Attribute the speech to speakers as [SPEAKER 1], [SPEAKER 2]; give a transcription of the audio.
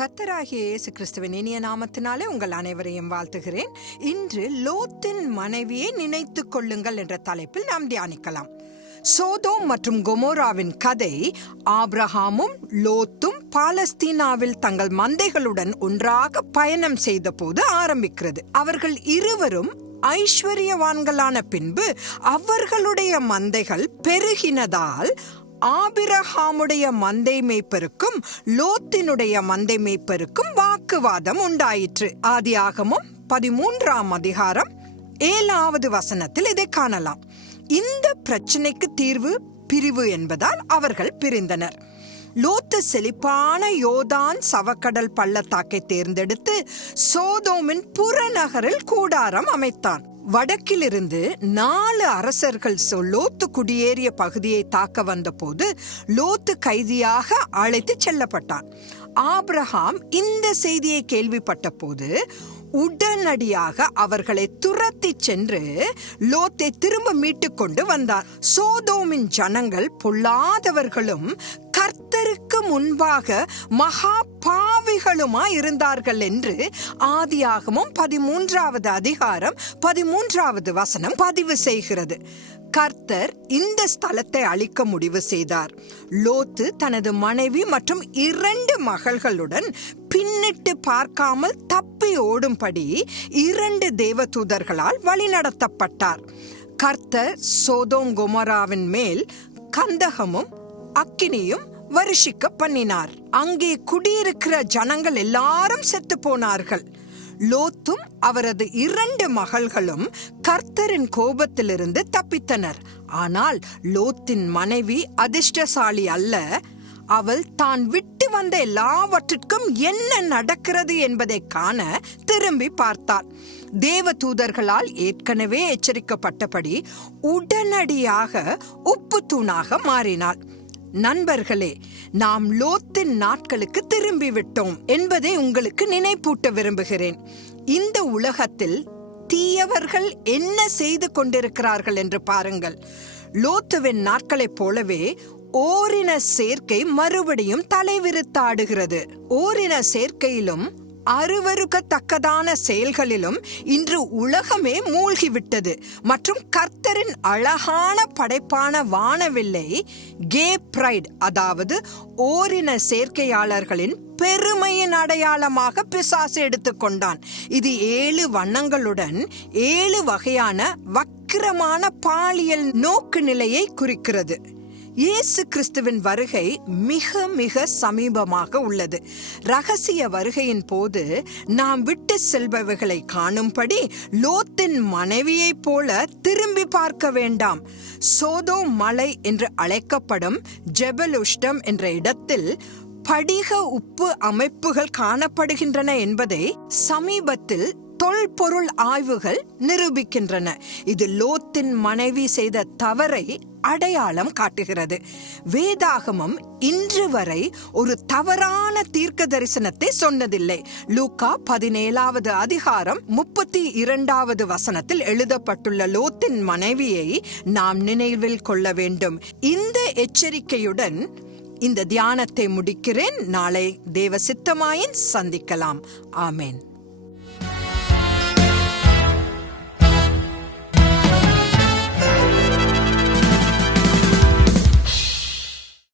[SPEAKER 1] கத்தராகிய இயேசு கிறிஸ்துவின் இனிய நாமத்தினாலே உங்கள் அனைவரையும் வாழ்த்துகிறேன். இன்று லோத்தின் மனைவியை நினைத்து கொள்ளுங்கள் என்ற தலைப்பில் நாம் தியானிக்கலாம். சோதோம் மற்றும் கொமோராவின் கதை ஆப்ரஹாமும் லோத்தும் பாலஸ்தீனாவில் தங்கள் மந்தைகளுடன் ஒன்றாக பயணம் செய்தபோது ஆரம்பிக்கிறது. அவர்கள் இருவரும் ஐஸ்வர்யவான்களான பின்பு அவர்களுடைய மந்தைகள் பெருகினதால் ஆபிரஹாமுடைய மந்தை மேய்ப்பருக்கும் லோத்தினுடைய மந்தை மேய்ப்பருக்கும் வாக்குவாதம் உண்டாயிற்று. ஆதியாகமும் பதிமூன்றாம் அதிகாரம் ஏழாவது வசனத்தில் இதை காணலாம். இந்த பிரச்சனைக்கு தீர்வு பிரிவு என்பதால் அவர்கள் பிரிந்தனர். லோத்து செழிப்பான யோதான் சவக்கடல் பள்ளத்தாக்கை தேர்ந்தெடுத்து சோதோமின் புறநகரில் கூடாரம் அமைத்தான். வடக்கிலிருந்து நாலு அரசர்கள் சொ- லோத்து குடியேறிய பகுதியை தாக்க வந்தபோது லோத்து கைதியாக அழைத்து செல்லப்பட்டான். ஆப்ரஹாம் இந்த செய்தியை கேள்விப்பட்ட போது உடனடியாக அவர்களை துரத்தி சென்று லோத்தை திரும்ப மீட்டு கொண்டு வந்தார். சோதோமின் ஜனங்கள் பொல்லாதவர்களும் கர்த்தருக்கு முன்பாக மகா பாவிகளுமா இருந்தார்கள் என்று ஆதியாகமும் பதிமூன்றாவது அதிகாரம் பதிமூன்றாவது வசனம் பதிவு செய்கிறது. கர்த்தர் இந்த ஸ்தலத்தை அழிக்க முடிவு செய்தார். லோத்து தனது மனைவி மற்றும் இரண்டு மகள்களுடன் பின்னிட்டு பார்க்காமல் தப்பி ஓடும்படி இரண்டு தேவதூதர்களால் வழிநடத்தப்பட்டார். கர்த்தர் சோதோங் குமராவின் மேல் கந்தகமும் அக்கினியும் வருஷிக்க பண்ணினார் அங்கே குடியிருக்கிற ஜனங்கள் எல்லாரும் செத்து போனார்கள். லோத்தும் அவரது இரண்டு மகள்களும் கர்த்தரின் கோபத்திலிருந்து தப்பித்தனர். ஆனால் லோத்தின் மனைவி அதிர்ஷ்டசாலி அல்ல. அவள் தான் விட்டு வந்த எல்லாவற்றிற்கும் என்ன நடக்கிறது என்பதை காண திரும்பி பார்த்தாள். தேவ தூதர்களால் ஏற்கனவே எச்சரிக்கப்பட்டபடி உடனடியாக உப்பு தூணாக மாறினாள். நண்பர்களே நாம் லோத்தின் நாட்களுக்கு திரும்பிவிட்டோம் என்பதை உங்களுக்கு நினைப்பூட்ட விரும்புகிறேன். இந்த உலகத்தில் தீயவர்கள் என்ன செய்து கொண்டிருக்கிறார்கள் என்று பாருங்கள். லோத்துவின் நாட்களைப் போலவே ஓரின சேர்க்கை மறுபடியும் தலைவிரித்தாடுகிறது. ஓரின சேர்க்கையிலும் அருவருக்கத்தக்கதான செயல்களிலும் இன்று உலகமே மூழ்கிவிட்டது. மற்றும் கர்த்தரின் அழகான படைப்பான வானவில்லை கே பிரைட் அதாவது ஓரின சேர்க்கையாளர்களின் பெருமையின் அடையாளமாக பிசாசு எடுத்துக்கொண்டான் இது ஏழு வண்ணங்களுடன் ஏழு வகையான வக்கிரமான பாலியல் நோக்கு நிலையை குறிக்கிறது. இயேசு கிறிஸ்துவின் வருகை மிக மிக சமீபமாக உள்ளது. ரகசிய வருகையின் போது நாம் விட்டு செல்பவைகளை காணும்படி லோத்தின் மனைவியைப் போல திரும்பி பார்க்க வேண்டாம். சோதோ மலை என்று அழைக்கப்படும் ஜெபலுஷ்டம் என்ற இடத்தில் படிக உப்பு அமைப்புகள் காணப்படுகின்றன என்பதை சமீபத்தில் தொல்பொருள் ஆய்வுகள் நிரூபிக்கின்றன. இது லோத்தின் மனைவி செய்த தவறை அடையாளம் காட்டுகிறது. வேதாகமம் இன்று வரை ஒரு தவறான தீர்க்க தரிசனத்தை சொன்னதில்லை. லூக்கா பதினேழாவது அதிகாரம் முப்பத்தி இரண்டாவது வசனத்தில் எழுதப்பட்டுள்ள லோத்தின் மனைவியை நாம் நினைவில் கொள்ள வேண்டும். இந்த எச்சரிக்கையுடன் இந்த தியானத்தை முடிக்கிறேன். நாளை தேவ சித்தமாயின் சந்திக்கலாம். ஆமேன்.